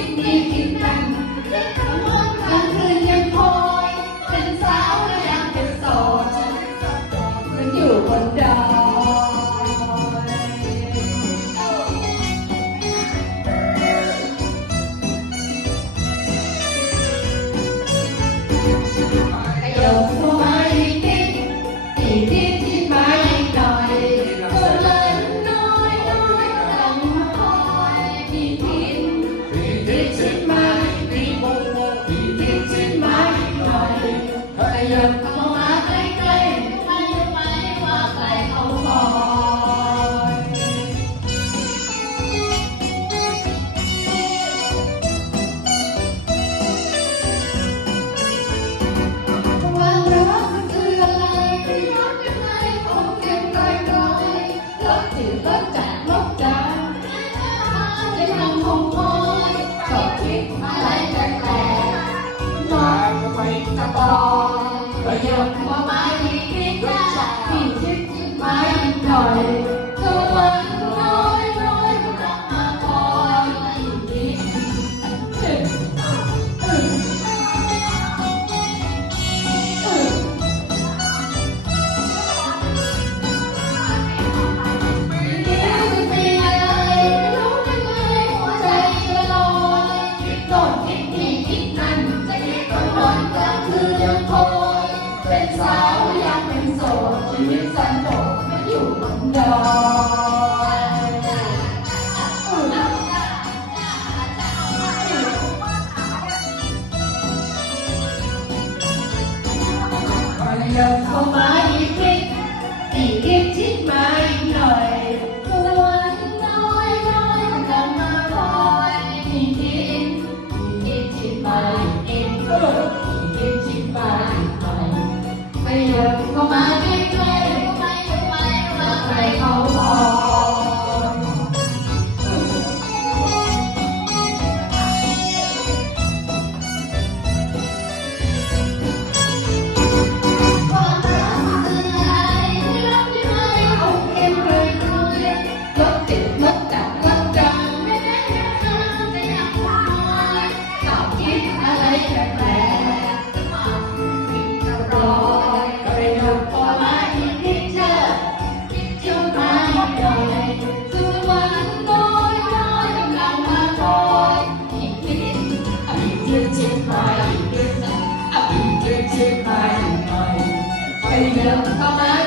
คิดดีคิดดังทั้งวันทั้งคืนยังคอย เป็นสาวและยังเป็นโสดยังอยู่คนเดิม อะไรแปลกๆนอนควยกระบองก็ยังว่ามา 山头有门道。Hãy subscribe cho kênh Ghiền Mì Gõ Để không bỏ lỡ những video hấp dẫn Obrigado.